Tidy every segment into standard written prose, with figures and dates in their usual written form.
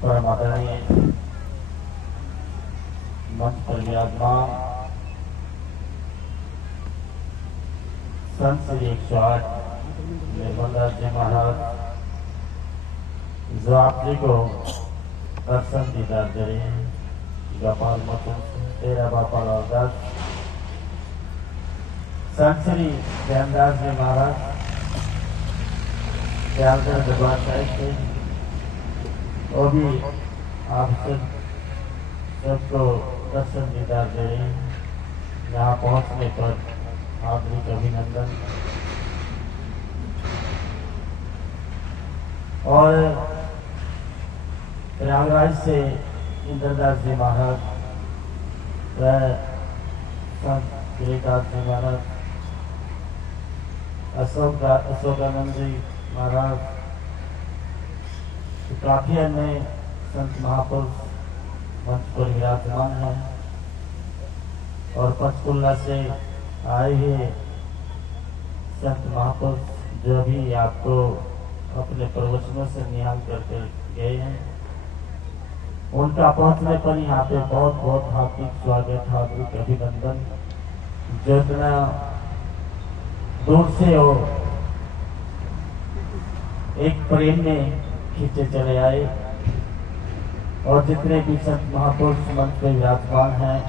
परम आदरणीय मंच पर विराजमान संत श्री 108 निर्मलदास जी महाराज जो आप जी को दर्शन दीदार दे रहे हैं। गोपाल मतन तेरा बापा लालदास संत श्री ज्ञानदास जी महाराज दयालदास दरबार साहिब के वो भी आप सबको दर्शन दीदार दे रहे हैं। यहाँ पहुँचने पर हार्दिक अभिनंदन। और प्रयागराज से इंद्रदास जी महाराज व संत गिरिदास जी महाराज, अशोकानंद जी महाराज, काफी अन्य संत महापुरुष मंच पर विराजमान है। और पंचकुला से आए हुए संत महापुरुष जो भी आपको अपने प्रवचनों से निहाल करके गए हैं, उनका पहुंचने पर यहाँ पे बहुत बहुत हार्दिक स्वागत, हार्दिक अभिनंदन। जो इतना दूर से हो एक प्रेम में खींचे चले आए। और जितने भी संत महापुरुष मंच पे विराजमान हैं,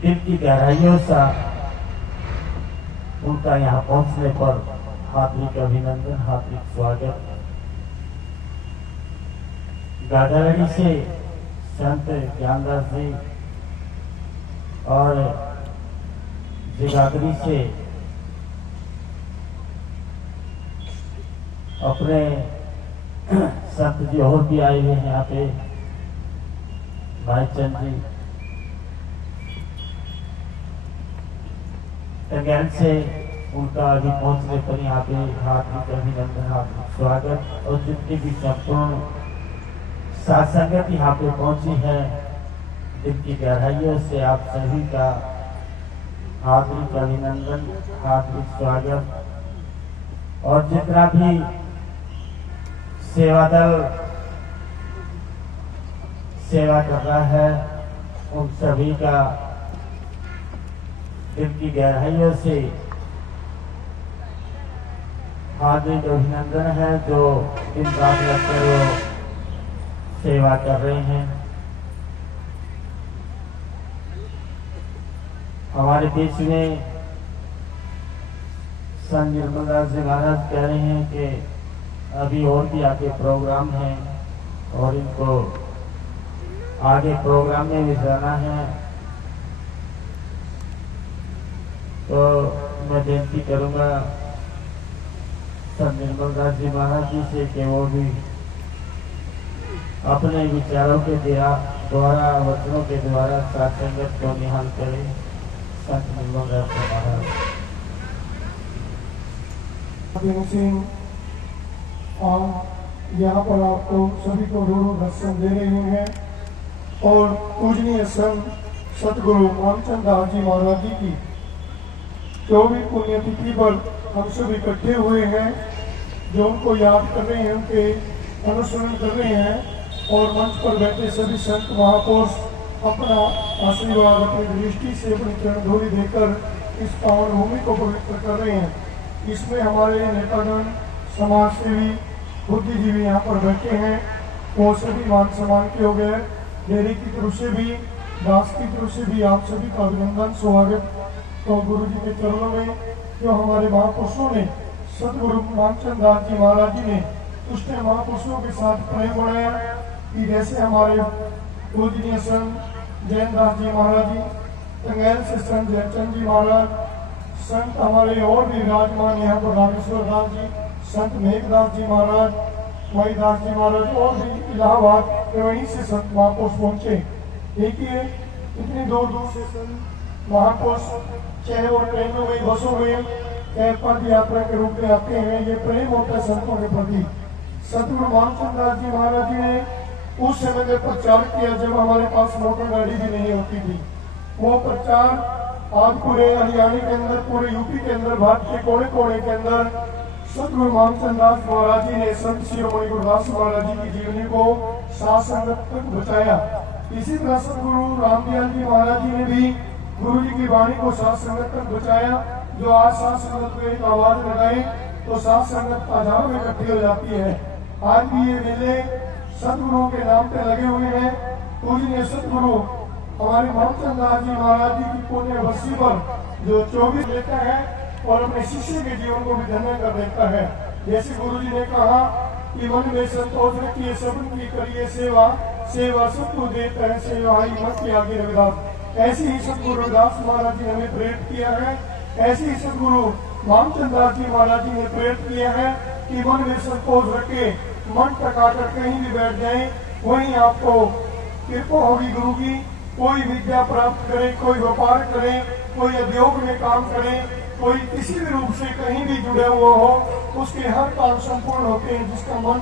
दिल की गहराइयों से उनका यहाँ पहुंचने पर हार्दिक अभिनंदन, हार्दिक स्वागत। गादावरी से संत ज्ञानदास जी और जगाधरी से अपने संत जी और भी आए हुए हैं यहाँ पे, भाईचंद जी टंगैल से, उनका अभी पहुंचने पर यहाँ पे हार्दिक अभिनंदन, हार्दिक स्वागत। और जितनी भी संपूर्ण साथ संगत यहाँ पे पहुंची है, दिल की गहराइयों से आप सभी का हार्दिक अभिनंदन, हार्दिक स्वागत। और जितना भी सेवा दल सेवा कर रहा है, उन सभी का दिल की गहराइयों से हार्दिक अभिनंदन है, जो दिन रात लगकर वो सेवा कर रहे हैं। हमारे बीच में संत निर्मलदास जी महाराज कह रहे हैं कि अभी और भी आगे प्रोग्राम है और इनको आगे प्रोग्राम में भी जाना है। तो मैं बेनती करूंगा संत निर्मलदास जी महाराज जी से कि वो भी अपने विचारों के द्वारा, वचनों के द्वारा साथ संगत को निहाल करें। संत निर्मलदास जी महाराज यहाँ पर आपको सभी को रोज दर्शन दे रहे हैं। और पूजनीय संत सतगुरु मानचंद दास जी महाराज जी की 24वीं पुण्यतिथि पर हम सब इकट्ठे हुए हैं, जो उनको याद कर रहे हैं, उनके अनुसरण कर रहे हैं। और मंच पर बैठे सभी संत महापुरुष अपना आशीर्वाद, अपनी दृष्टि से अपनी चरणधूलि देकर इस पावन भूमि को पवित्र कर रहे हैं। इसमें हमारे नेतागण, समाज सेवी, बुद्धिजीवी यहाँ पर बैठे हैं, वो सभी मान सम्मान के हो गए। डेरी की तरफ से भी, दास की तरफ से भी आप सभी का अभिनंदन, स्वागत। तो गुरु जी के चरणों में जो हमारे महापुरुषों ने, सतगुरु मानचंद दास जी महाराज जी ने उस महापुरुषों के साथ प्रेम बनाया कि जैसे हमारे पूजनीय संत जैनदास जी महाराज जी, टंगैल से संत जयचंद जी महाराज, संत हमारे और भी विराजमान यहाँ पर रामेश्वर दास जी, संत मेघदास जी महाराज, मईदास जी महाराज, और भी इलाहाबाद त्रिवेणी से संत महापुरुष पहुंचे। देखिए इतनी दूर दूर से संत महापुरुष चाहे वो ट्रेनों में, बसों में, चाहे पद यात्रा के रूप में आते हैं। ये प्रेम होता है संतों के प्रति। सतगुरु मानचंद दास जी महाराज जी ने उस समय में प्रचार किया जब हमारे पास मोटर गाड़ी भी नहीं होती थी। वो प्रचार आज पूरे हरियाणा के अंदर, पूरे यूपी के अंदर, भारत के कोने कोने के अंदर सतगुरु मानचंद दास महाराज जी ने संत शिरोमणि गुरुदास महाराज जी की जीवनी को सात संगत तक बचाया। इसी तरह सतगुरु रामदयाल जी महाराज जी ने भी गुरु जी की वाणी को सात संगत तक बचाया। जो आज सात संगत को एक आवाज लगाए तो सात संगत हजारों में इकट्ठी हो जाती है। आज भी ये मेले सतगुरुओं के नाम पे लगे हुए हैं। पूजनीय सतगुरु हमारे मानचंद दास जी महाराज जी की पुण्य वर्षी पर जो 24 लेता है और अपने शिष्य के जीवन को भी धन्य कर देता है। जैसे गुरु जी ने कहा कि मन में संतोष रखिए, सबकी करिए सेवा, सेवा सबको देता है, सेवा ही मत की आगे रविदास। ऐसे ही सतगुरु रविदास महाराज जी ने हमें प्रेरित किया है। ऐसे ही सतगुरु मानचंद दास जी महाराज जी ने प्रेरित किया है कि मन में संतोष रखे, मन टकाकर कहीं भी बैठ जाए, वहीं आपको कृपा होगी गुरु की। कोई विद्या प्राप्त करे, कोई व्यापार करे, कोई उद्योग में काम करे, कोई किसी भी रूप से कहीं भी जुड़े हुआ हो, उसके हर काम संपूर्ण होते हैं जिसका मन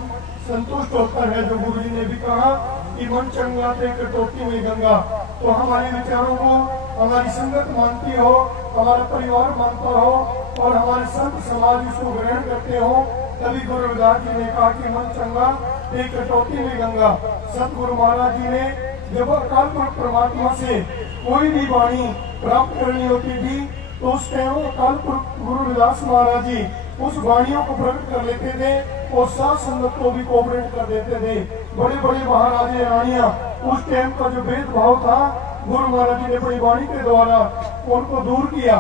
संतुष्ट होता है। जो गुरु जी ने भी कहा कि मन चंगा ते कटौती में गंगा। तो हमारे विचारों को हमारी संगत मानती हो, हमारा परिवार मानता हो और हमारे संत समाज इसको ग्रहण करते हो, तभी गुरु रविदास जी ने कहा कि मन चंगा ते कटौती में गंगा। सतगुरु महाराज जी ने जब अकाल पुरख परमात्मा से कोई भी वाणी प्राप्त करनी होती थी तो उस टाइम अकाल पुरख गुरु रविदास महाराज जी उस वाणियों को प्रकट कर लेते थे और सात संगत को भी कोऑपरेट कर देते थे। बड़े बड़े महाराजे रानियां उस टाइम का जो भेदभाव था गुरु महाराज जी ने अपनी वाणी के द्वारा उनको दूर किया।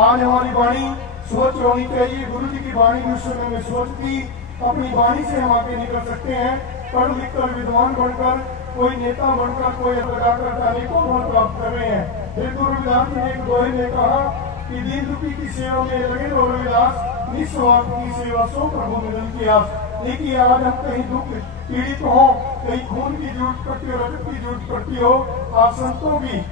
आज हमारी वाणी स्वच्छ होनी चाहिए। गुरु जी की वाणी भी उस समय में स्वच्छ थी। अपनी वाणी से हम आगे निकल सकते हैं। पढ़ लिख कर विद्वान बनकर, कोई नेता बनकर, कोई लगाकर अनेकों फल प्राप्त कर रहे हैं। फिर गुरु रविदास जी ने एक दोहे में कहा कि दीन दुखी की सेवा में लगे रहो रविदास, निस्वार्थ की सेवा सो प्रभु मिलन की आस। देखिए आज हम कहीं दुख पीड़ित हो, कहीं खून की जरूरत पड़ती हो, रक्त की जरूरत पड़ती हो, आप संतों की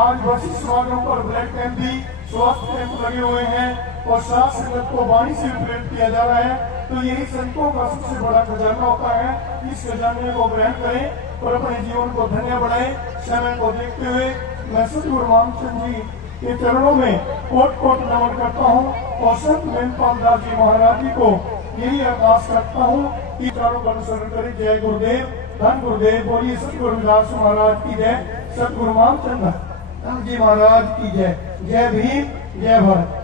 आज वशिष्ठ समागम पर ब्लड कैंप भी, स्वास्थ्य कैंप लगे हुए हैं और सात संगत को वाणी से प्रेरित किया जा रहा है। तो यही संतों का सबसे बड़ा खजाना होता है। इस खजाने को ग्रहण करें और अपने जीवन को धन्य बनाएं। समय को देखते हुए मैं सतगुरु रामचंद जी के चरणों में कोट कोट नमन करता हूँ और संत मेहपाल दास जी महाराज जी को यही अरदास करता हूँ कि चारों का अनुसरण करें। जय गुरुदेव, धन गुरुदेव। बोलिए सतगुरु रविदास महाराज की जय, सतगुरु रामचंद दास जी महाराज की जय। जय भीम, जय भारत।